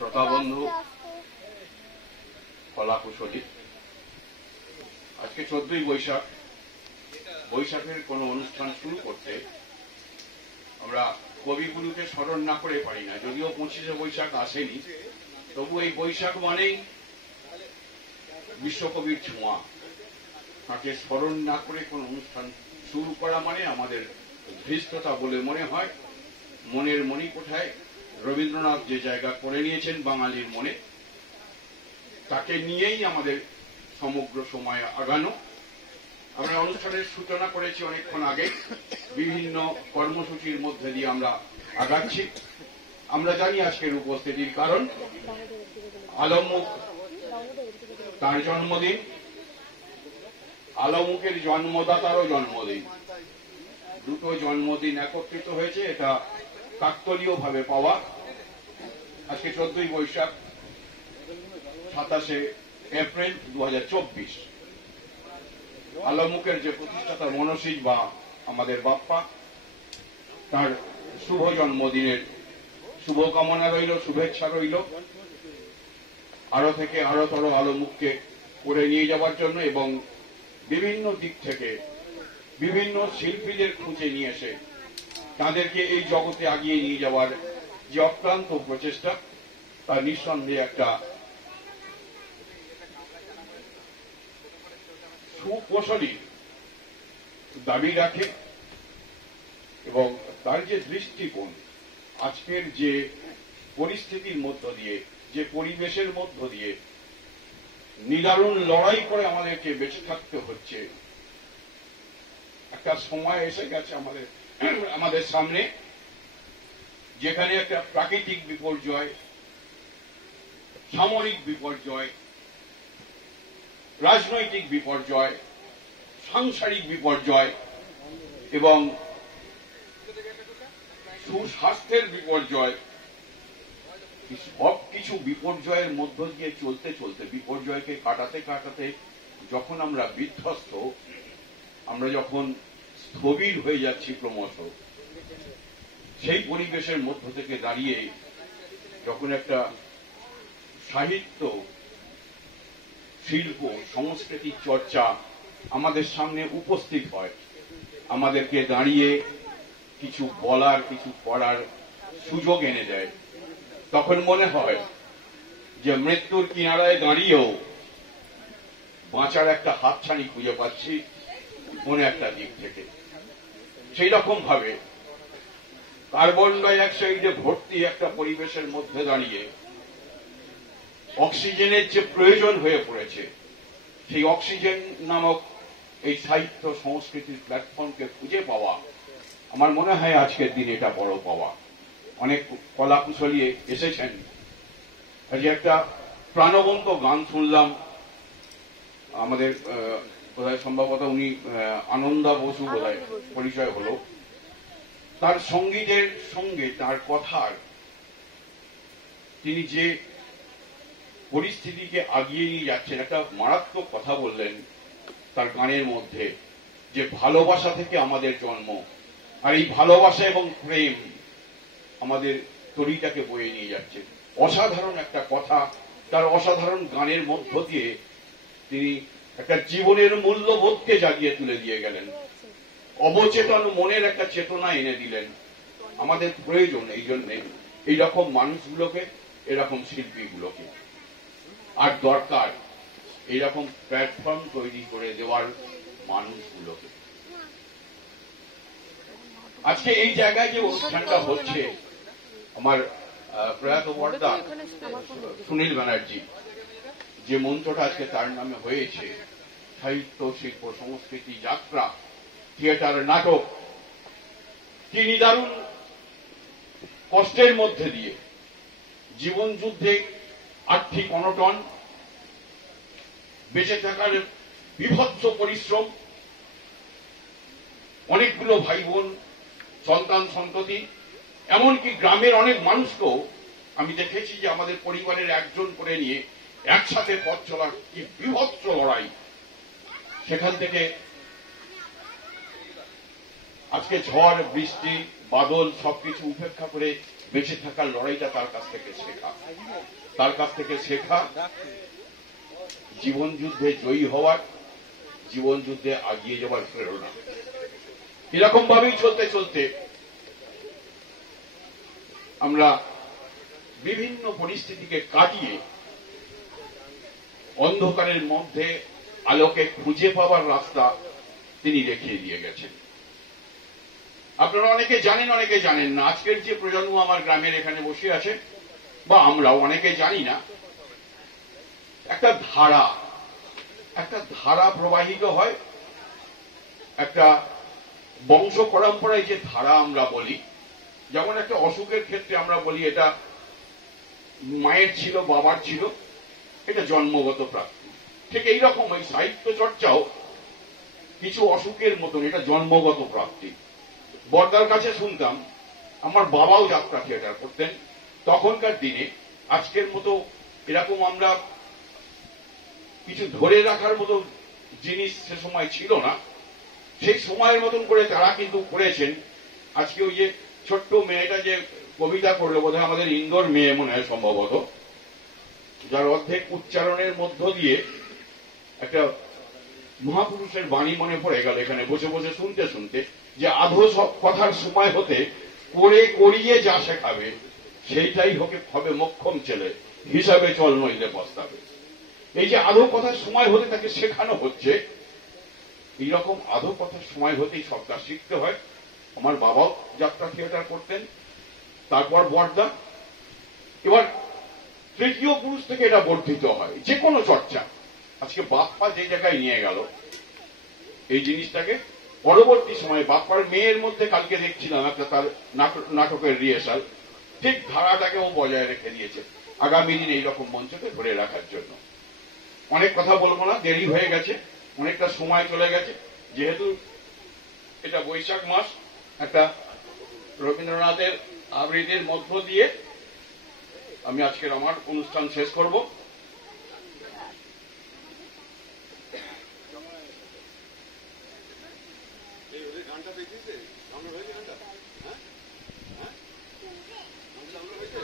শ্রোতাবন্ধু, কলাকুশলী, আজকে 14ই বৈশাখ। বৈশাখের কোন অনুষ্ঠান শুরু করতে আমরা কবিগুরুকে স্মরণ না করে পারি না। যদিও 25শে বৈশাখ আসেনি, তবু এই বৈশাখ মানেই বিশ্বকবির ছোঁয়া। তাকে স্মরণ না করে কোন অনুষ্ঠান শুরু করা মানে আমাদের ধৃষ্টতা বলে মনে হয়। মনের মণিকোঠায় রবীন্দ্রনাথ যে জায়গা করে নিয়েছেন বাঙালির মনে, তাকে নিয়েই আমাদের সমগ্র সময় আগানো। আমরা অনুষ্ঠানের সূচনা করেছি অনেকক্ষণ আগে, বিভিন্ন কর্মসূচির মধ্যে দিয়ে আমরা আগাচ্ছি। আমরা জানি আজকের উপস্থিতির কারণ আলমমুখ, তার জন্মদিন, আলমমুখের জন্মদাতারও জন্মদিন। দুটো জন্মদিন একত্রিত হয়েছে, এটা কাকতালীয় ভাবে পাওয়া। আজকে 14ই বৈশাখ, 27শে এপ্রিল 2024। আলমমুখের যে প্রতিষ্ঠাতা মনসিজ বা আমাদের বাপ্পা, তার শুভ জন্মদিনের শুভকামনা রইল, শুভেচ্ছা রইল। আরো থেকে আরোতর আলমমুখকে করে নিয়ে যাওয়ার জন্য এবং বিভিন্ন দিক থেকে বিভিন্ন শিল্পীদের খুঁজে নিয়ে এসে তাদেরকে এই জগতে আগিয়ে নিয়ে যাওয়ার যে অক্লান্ত প্রচেষ্টা, তা নিঃসন্দেহে একটা সুকৌশলী দাবি রাখে। এবং তার যে দৃষ্টিকোণ, আজকের যে পরিস্থিতির মধ্য দিয়ে, যে পরিবেশের মধ্য দিয়ে নিদারুণ লড়াই করে আমাদেরকে বেঁচে থাকতে হচ্ছে, একটা সময় এসে গেছে আমাদের সামনে যেখানে একটা প্রাকৃতিক বিপর্যয়, সামরিক বিপর্যয়, রাজনৈতিক বিপর্যয়, সাংসারিক বিপর্যয় এবং সুস্বাস্থ্যের বিপর্যয়, সবকিছু বিপর্যয়ের মধ্য দিয়ে চলতে চলতে, বিপর্যয়কে কাটাতে কাটাতে যখন আমরা বিধ্বস্ত, আমরা যখন স্থবির হয়ে যাচ্ছি ক্রমশ, সেই পরিবেশের মধ্য থেকে দাঁড়িয়ে যখন একটা সাহিত্য, শিল্প, সংস্কৃতির চর্চা আমাদের সামনে উপস্থিত হয়, আমাদেরকে দাঁড়িয়ে কিছু বলার, কিছু করার সুযোগ এনে দেয়, তখন মনে হয় যে মৃত্যুর কিনারায় দাঁড়িয়েও বাঁচার একটা হাতছানি খুঁজে পাচ্ছি কোন একটা দিক থেকে। সেই রকম ভাবে কার্বন ডাই অক্সাইডে ভর্তি একটা পরিবেশের মধ্যে দাঁড়িয়ে অক্সিজেনের যে প্রয়োজন হয়ে পড়েছে, সেই অক্সিজেন নামক এই সাহিত্য সংস্কৃতির প্ল্যাটফর্মকে খুঁজে পাওয়া, আমার মনে হয় আজকের দিনে এটা বড় পাওয়া। অনেক কলাকুশলী এসেছেন। আজ একটা প্রাণবন্ত গান শুনলাম, আমাদের বোধহয় সম্ভবত উনি আনন্দা বসু বোধহয় পরিচয় হলো। তার সঙ্গীতের সঙ্গে তার কথার, তিনি যে পরিস্থিতিকে আগিয়ে নিয়ে যাচ্ছেন, একটা মারাত্মক কথা বললেন তার গানের মধ্যে, যে ভালোবাসা থেকে আমাদের জন্ম, আর এই ভালোবাসা এবং প্রেম আমাদের তরিটাকে বয়ে নিয়ে যাচ্ছে। অসাধারণ একটা কথা, তার অসাধারণ গানের মধ্য দিয়ে তিনি একটা জীবনের মূল্যবোধকে জাগিয়ে তুলে দিয়ে গেলেন, অবচেতন মনের একটা চেতনা এনে দিলেন। আমাদের প্রয়োজন এই জন্যে এইরকম মানুষগুলোকে, এরকম শিল্পীগুলোকে, আর দরকার এইরকম প্ল্যাটফর্ম তৈরি করে দেওয়ার মানুষগুলোকে। আজকে এই জায়গায় যে অনুষ্ঠানটা হচ্ছে, আমার প্রয়াত বর্দা সুনীল ব্যানার্জি যে মঞ্চটা আজকে তার নামে হয়েছে, সাহিত্য, শিল্প, সংস্কৃতি, যাত্রা, থিয়েটার, নাটক, কি নিদারুণ কষ্টের মধ্যে দিয়ে, জীবন যুদ্ধে, আর্থিক অনটন, বেঁচে থাকার বিভৎস পরিশ্রম, অনেকগুলো ভাই বোন, সন্তান সন্ততি, এমনকি গ্রামের অনেক মানুষকেও আমি দেখেছি যে আমাদের পরিবারের একজন করে নিয়ে একসাথে পথ চলার কি বিভৎস লড়াই। সেখান থেকে আজকে ঝড়, বৃষ্টি, বাদল সবকিছু উপেক্ষা করে বেঁচে থাকার লড়াইটা তার কাছ থেকে শেখা, তার কাছ থেকে শেখা জীবন যুদ্ধে জয়ী হওয়ার, জীবন যুদ্ধে এগিয়ে যাওয়ার প্রেরণা। এরকম ভাবেই চলতে চলতে আমরা বিভিন্ন পরিস্থিতিকে কাটিয়ে অন্ধকারের মধ্যে আলোকে খুঁজে পাওয়ার রাস্তা তিনি দেখিয়ে দিয়ে গেছেন। আপনারা অনেকে জানেন, অনেকে জানেন না। আজকের যে প্রজন্ম আমার গ্রামের এখানে বসে আছে, বা আমরাও অনেকে জানি না, একটা ধারা প্রবাহিত হয়, একটা বংশ পরম্পরায় যে ধারা আমরা বলি, যেমন একটা অসুখের ক্ষেত্রে আমরা বলি এটা মায়ের ছিল, বাবার ছিল, এটা জন্মগত প্রাপ্তি। ঠিক এইরকম এই সাহিত্য চর্চাও কিছু অসুখের মতন, এটা জন্মগত প্রাপ্তি। বর্দার কাছে শুনতাম, আমার বাবাও যাত্রা থিয়েটার করতেন তখনকার দিনে। আজকের মতো এরকম আমরা কিছু ধরে রাখার মতো জিনিস সে সময় ছিল না। সেই সময়ের মতন করে তারা কিন্তু করেছেন। আজকে ওই যে ছোট্ট মেয়েটা যে কবিতা করলো, বোধহয় আমাদের ইন্দোর মেয়ে মনে হয় সম্ভবত, যার অর্ধেক উচ্চারণের মধ্য দিয়ে একটা মহাপুরুষের বাণী মনে পড়ে গেল এখানে বসে বসে শুনতে শুনতে, যে আধো কথার সময় হতে করে করিয়ে যা শেখাবে সেইটাই হবে মক্ষম ছেলে, হিসাবে চল নইলে পস্তাবে। এই যে আধো কথার সময় হতে তাকে শেখানো হচ্ছে, এইরকম আধো কথার সময় হতেই সবটা শিখতে হয়। আমার বাবাও যাত্রা থিয়েটার করতেন, তারপর বর্দা, এবার তৃতীয় পুরুষ থেকে এটা বর্ধিত হয় যে কোনো চর্চা। আজকে বাপ্পা যে জায়গায় নিয়ে গেল এই জিনিসটাকে, পরবর্তী সময়ে বাপ্পার মেয়ের মধ্যে কালকে দেখছিলাম একটা তার নাটকের রিহার্সাল, ঠিক ধারাটাকে ও বজায় রেখে দিয়েছে আগামী দিন এইরকম মঞ্চকে ধরে রাখার জন্য। অনেক কথা বলবো না, দেরি হয়ে গেছে, অনেকটা সময় চলে গেছে। যেহেতু এটা বৈশাখ মাস, একটা রবীন্দ্রনাথের আবৃত্তির মধ্য দিয়ে আমি আজকের আমার অনুষ্ঠান শেষ করব। গানটা দেখিয়েছে, গানটা হয়েছে, গানটা হ্যাঁ হ্যাঁ, গানটা হয়েছে।